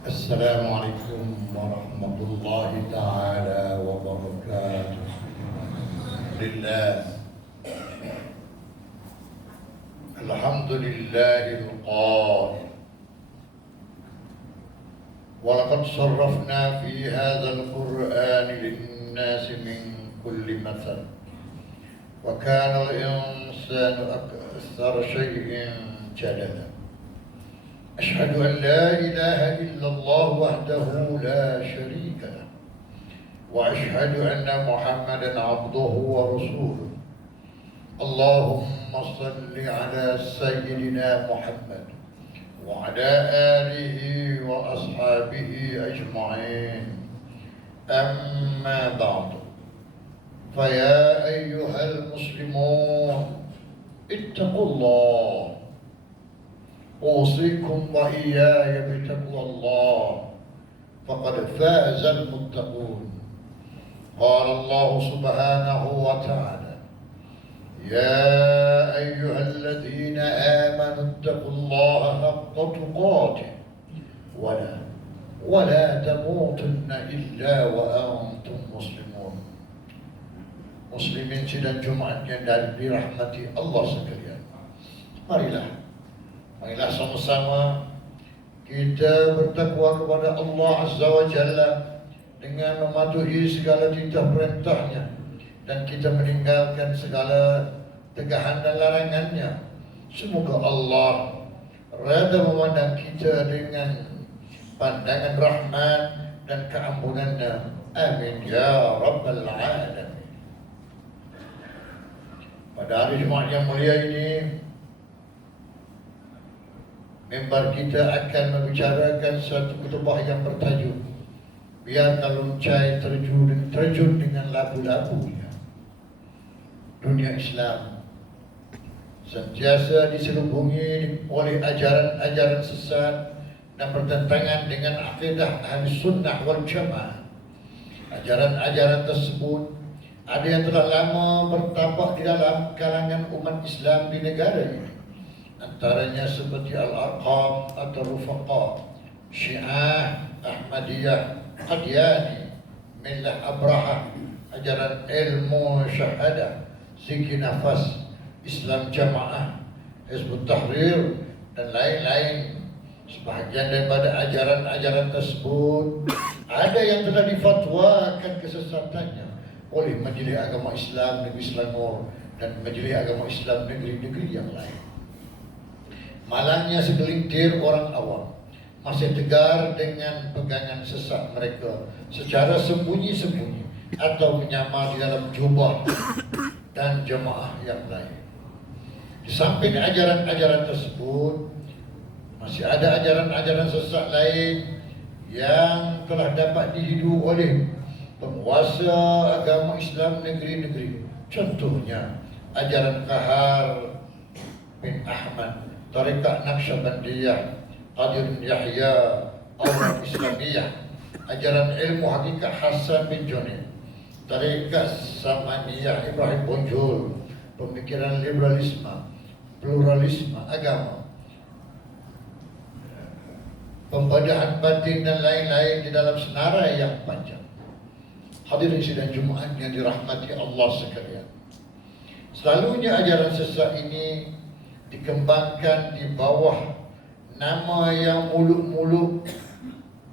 السلام عليكم ورحمة الله تعالى وبركاته. لله الحمد لله القائل: ولقد صرفنا في هذا القرآن للناس من كل مثل وكان الإنسان أكثر شيء جدلا. أشهد أن لا إله إلا الله وحده لا شريك له وأشهد أن محمدا عبده ورسوله. اللهم صل على سيدنا محمد وعلى آله وأصحابه أجمعين. أما بعد، فيا أيها المسلمون اتقوا الله، أوصيكم وإياي بتقوى الله، فقد فاز المتقون. قال الله سبحانه وتعالى: يا أيها الذين آمنوا اتقوا الله حق تقاته ولا تموتن إلا وأنتم مسلمون. Muslimin sidang Jumaat yang dirahmati Allah sekalian, Marilah sama-sama kita bertakwa kepada Allah Azza wa Jalla dengan mematuhi segala titah perintahnya dan kita meninggalkan segala tegahan dan larangannya. Semoga Allah reda memandang kita dengan pandangan rahmat dan keampunannya. Amin ya Rabbal Alamin. Pada hari Jumaat yang mulia ini, member kita akan membicarakan satu khutbah yang bertajuk Biarkan Loncai terjun dengan labu-labunya. Dunia Islam sentiasa diselubungi oleh ajaran-ajaran sesat dan bertentangan dengan akidah Ahlus Sunnah wal Jamaah. Ajaran-ajaran tersebut ada yang telah lama bertapak di dalam kalangan umat Islam di negara ini. Antaranya seperti Al-Arqam atau Rufaqa, Syiah, Ahmadiyah, Qadiani, Millah Abraha, ajaran ilmu syahadah, Zikir Nafas, Islam Jamaah, Hizbut Tahrir dan lain-lain. Sebahagian daripada ajaran-ajaran tersebut ada yang telah difatwakan kesesatannya oleh Majlis Agama Islam Negeri Selangor dan Majlis Agama Islam negeri-negeri yang lain. Malangnya segelintir orang awam masih tegar dengan pegangan sesat mereka secara sembunyi-sembunyi atau menyamar di dalam jubah dan jemaah yang lain. Di samping ajaran-ajaran tersebut, masih ada ajaran-ajaran sesat lain yang telah dapat dihidu oleh penguasa agama Islam negeri-negeri. Contohnya ajaran Kahar bin Ahmad, Tarikat Naqsyabandiyah, Qadir Yahya, Aurat Islamiyah, ajaran ilmu hakikat Hasan bin Junaid, Tarikat Samaniyah Ibrahim Bonjol, pemikiran liberalisme, pluralisme agama, pembedahan batin dan lain-lain di dalam senarai yang panjang. Hadirin sidang Jumaat yang dirahmati Allah sekalian, selalunya ajaran sesat ini dikembangkan di bawah nama yang muluk-muluk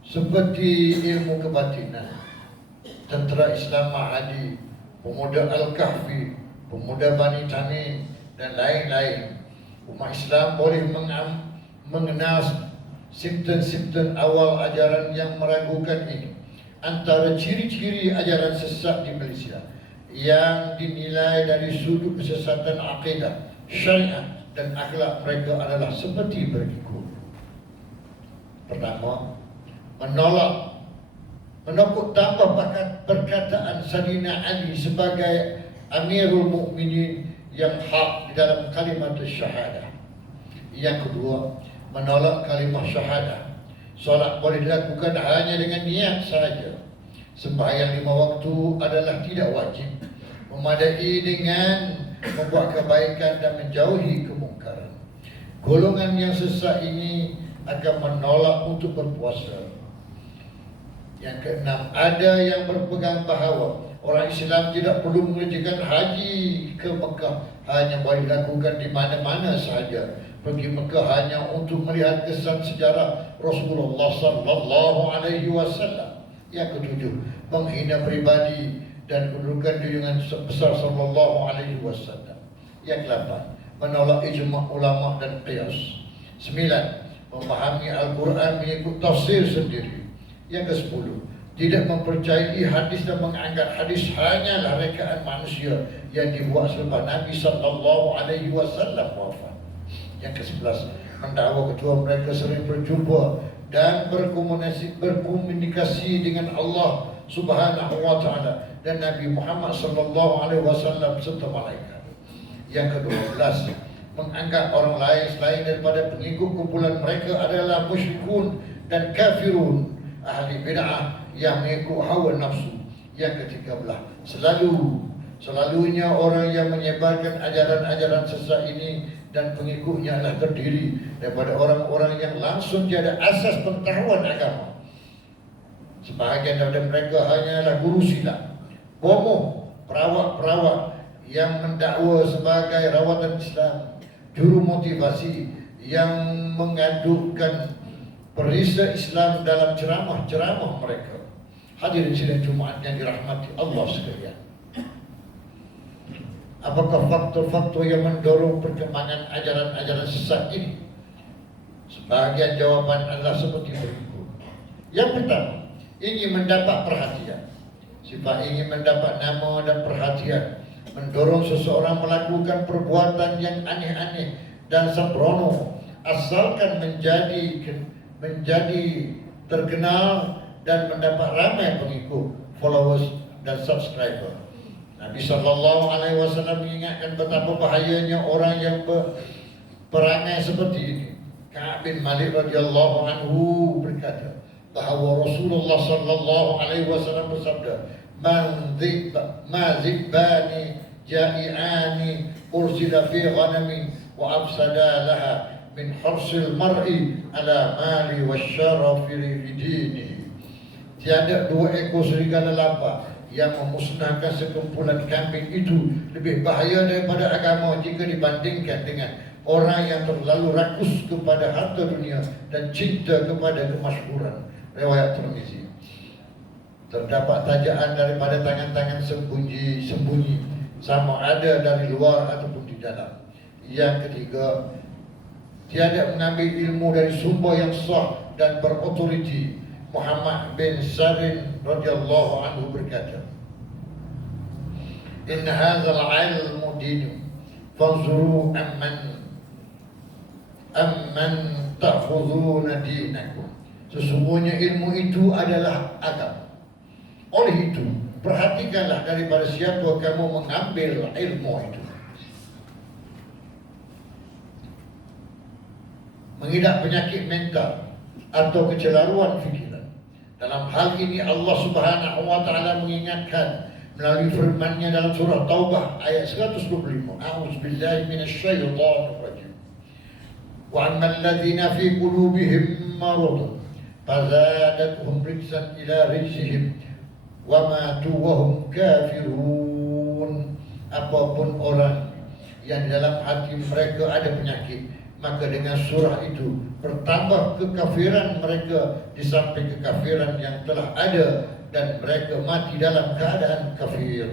seperti ilmu kebatinan, Tentera Islam Ma'hadi, Pemuda Al-Kahfi, Pemuda Bani Tamim dan lain-lain. Umat Islam boleh mengenal simptom-simptom awal ajaran yang meragukan ini. Antara ciri-ciri ajaran sesat di Malaysia yang dinilai dari sudut kesesatan akidah, syariat dan akhlak mereka adalah seperti berikut. Pertama, menokok tambah perkataan Sayyidina Ali sebagai Amirul Mukminin yang hak di dalam kalimat syahadah. Yang kedua, menolak kalimah syahadah. Solat boleh dilakukan hanya dengan niat sahaja. Sembahyang 5 waktu adalah tidak wajib, memadai dengan membuat kebaikan dan menjauhi kemungkaran. Golongan yang sesat ini akan menolak untuk berpuasa. Yang keenam, ada yang berpegang bahawa orang Islam tidak perlu mengerjakan haji ke Mekah, hanya boleh dilakukan di mana-mana sahaja. Pergi Mekah hanya untuk melihat kesan sejarah Rasulullah sallallahu alaihi wasallam. Yang ketujuh, menghina pribadi dan kedudukan junjungan besar sallallahu alaihi wasallam. Yang kelapan, menolak ijma' ulama dan qiyas. Sembilan, memahami Al-Quran mengikut tafsir sendiri. Yang ke-10, tidak mempercayai hadis dan menganggap hadis hanyalah rekaan manusia yang dibuat selepas Nabi sallallahu alaihi wasallam wafat. Yang ke-11, mendakwa ketua mereka sering berjumpa dan berkomunikasi dengan Allah Subhanahu wa taala dan Nabi Muhammad sallallahu alaihi wasallam serta malaikat. Yang ke-12, menganggap orang lain selain daripada pengikut kumpulan mereka adalah musyrikun dan kafirun, ahli bid'ah yang mengikut hawa nafsu. Yang ke-13, selalunya orang yang menyebarkan ajaran-ajaran sesat ini dan pengikutnya adalah terdiri daripada orang-orang yang langsung tiada asas pengetahuan agama. Sebahagian daripada mereka hanyalah guru silat, bomoh, perawat-perawat yang mendakwa sebagai rawatan Islam, juru motivasi yang mengadukan perisai Islam dalam ceramah-ceramah mereka. Hadirin sidang Jumaat yang dirahmati Allah sekalian, apakah faktor-faktor yang mendorong perkembangan ajaran-ajaran sesat ini? Sebahagian jawapan adalah seperti berikut. Yang pertama, ingin mendapat perhatian. Sifat ingin mendapat nama dan perhatian mendorong seseorang melakukan perbuatan yang aneh-aneh dan sembrono asalkan menjadi terkenal dan mendapat ramai pengikut, followers dan subscriber. Nabi sallallahu alaihi wasallam mengingatkan betapa bahayanya orang yang berangai seperti ini. Ka'ab bin Malik radhiyallahu anhu berkata bahawa Rasulullah sallallahu alaihi wasallam bersabda, ma zibbani ja'iani ursila fi ghanamin wa afsada laha min harsil mar'i ala mali wasyarafi fi dinihi. Tiada dua ekor serigala lapar yang memusnahkan sekumpulan kambing itu lebih bahaya daripada agama jika dibandingkan dengan orang yang terlalu rakus kepada harta dunia dan cinta kepada kemasyhuran. Riwayat Tirmizi. Terdapat tajaan daripada tangan-tangan sembunyi sama ada dari luar ataupun di dalam. Yang ketiga, tiada mengambil ilmu dari sumber yang sah dan berotoriti. Muhammad bin Sarin radhiyallahu anhu berkata, "Inna hadzal ilmu dinu, fanzuru amman ta'khudhuna dinakum." Sesungguhnya ilmu itu adalah agama. Oleh itu, perhatikanlah daripada siapa kamu mengambil ilmu itu. Mengidap penyakit mental atau kecelaruan fikiran. Dalam hal ini Allah Subhanahu wa taala mengingatkan melalui firman-Nya dalam surah Taubah ayat 125. A'udzubillahi minasyaitonir rajim. Wa ammal ladzina fi qulubihim maradun fazadathum rijsan ila rijsihim wa matu wa hum kafirun. Apapun orang yang dalam hati mereka ada penyakit, maka dengan surah itu bertambah kekafiran mereka di samping kekafiran yang telah ada dan mereka mati dalam keadaan kafir.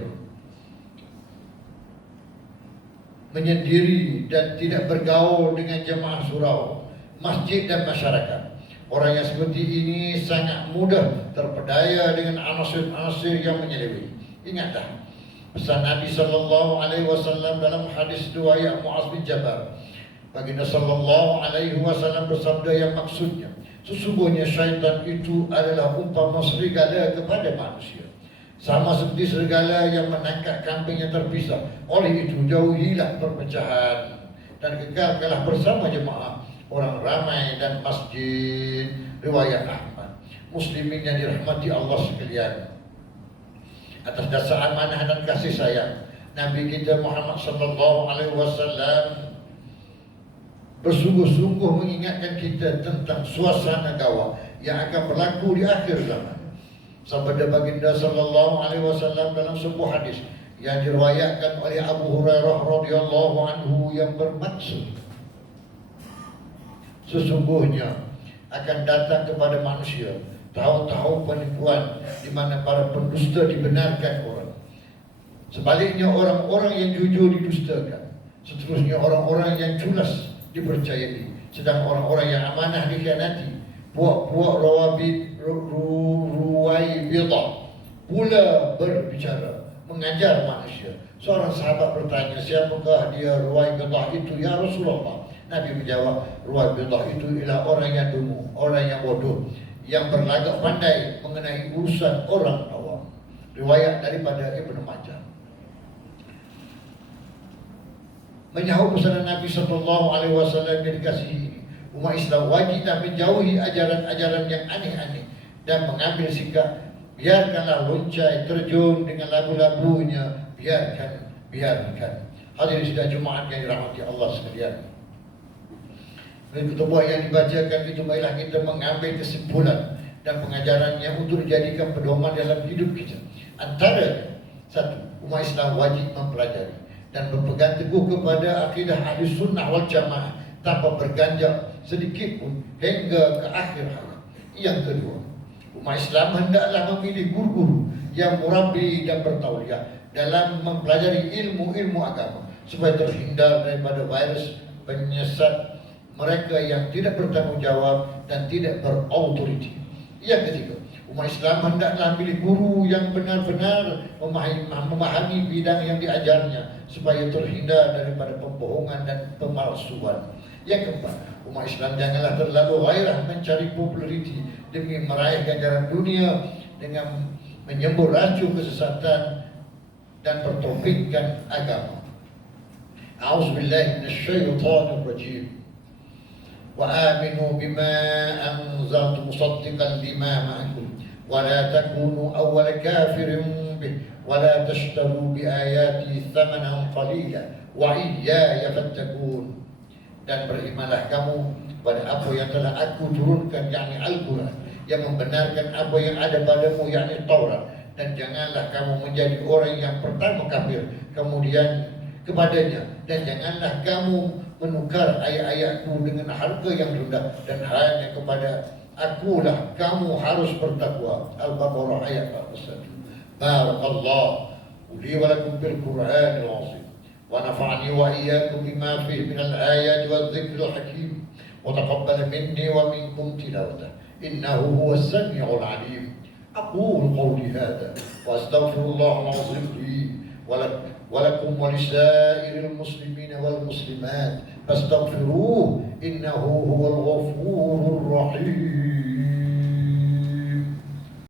Menyendiri dan tidak bergaul dengan jemaah surau, masjid dan masyarakat. Orang yang seperti ini sangat mudah terpedaya dengan anasir-anasir yang menyeleweng. Ingatlah pesan Nabi sallallahu alaihi wasallam dalam hadis riwayat Muaz bin Jabal. Baginda sallallahu alaihi wasallam bersabda yang maksudnya, sesungguhnya syaitan itu adalah umpama serigala kepada manusia, sama seperti serigala yang menangkap kambing yang terpisah. Oleh itu jauhilah perpecahan dan kekalkanlah bersama jemaah, orang ramai dan masjid. Riwayat Ahmad. Muslimin yang dirahmati Allah sekalian, atas dasar amanah dan kasih sayang, Nabi kita Muhammad sallallahu alaihi wasallam bersungguh-sungguh mengingatkan kita tentang suasana gawat yang akan berlaku di akhir zaman. Sabda baginda sallallahu alaihi wasallam dalam sebuah hadis yang diriwayatkan oleh Abu Hurairah radhiyallahu anhu yang bermaksud, sesungguhnya akan datang kepada manusia tahun-tahun penipuan di mana para pendusta dibenarkan orang. Sebaliknya orang-orang yang jujur didustakan. Seterusnya orang-orang yang culas dipercayai. Sedang orang-orang yang amanah dikhianati. Puak-puak ruwai bidah pula berbicara, mengajar manusia. Seorang sahabat bertanya, siapakah dia ruwai bidah itu ya Rasulullah? Nabi menjawab, ruwai bidah itu ialah orang yang dungu, orang yang bodoh, yang berlagak pandai mengenai urusan orang awam. Riwayat daripada Ibnu Majah. Menyahut pesanan Nabi SAW yang dikasihi ini, umat Islam wajib menjauhi ajaran-ajaran yang aneh-aneh dan mengambil sikap biarkanlah loncai terjun dengan labu-labunya, biarkan. Hadirin sidang Jumaat yang dirahmati Allah sekalian. Dari khutbah yang dibacakan itu, marilah kita mengambil kesimpulan dan pengajarannya untuk dijadikan pedoman dalam hidup kita. Antara satu, umat Islam wajib mempelajari dan berpegang teguh kepada akidah ahli sunnah wal jamaah tanpa berganjak sedikit pun hingga ke akhir hayat. Yang kedua, umat Islam hendaklah memilih guru-guru yang murabbi dan bertauliah dalam mempelajari ilmu-ilmu agama supaya terhindar daripada virus penyesat mereka yang tidak bertanggungjawab dan tidak berautoriti. Yang ketiga, umat Islam hendaklah memilih guru yang benar-benar memahami bidang yang diajarnya supaya terhindar daripada pembohongan dan pemalsuan. Yang keempat, umat Islam janganlah terlalu gairah mencari populariti demi meraih ganjaran dunia dengan menyembur racun kesesatan dan pertopikkan agama. A'udzubillahi minasyaitonir rajim. وآمنوا بما أنزلت مصدقا لما معكم ولا تكونوا أول كافر به ولا تشتروا بآياتي ثمنا قليلا وإياي فاتقون. Dan berimanlah kamu pada apa yang telah aku turunkan, yakni Al-Quran, yang membenarkan apa yang ada padamu, yakni Taurat, dan janganlah kamu menjadi orang yang pertama kafir kemudian kepadanya, dan janganlah kamu menukar ayat-ayatku dengan harga yang rendah, dan hanya kepada akulah kamu harus bertakwa. Al-Baqarah ayat 41. Barakallah li wa lakum bil Qur'anil azim wa nafa'ani wa iyyakum bima fihi min al-ayati wadh-dhikril hakim wa taqabbal minni wa minkum tilawatahu innahu huwas sami'ul 'alim. Aqulu qawli hadha wa astaghfirullahal 'azim li ولكم ولسائر المسلمين والمسلمات فاستغفروه إنه هو الغفور الرحيم.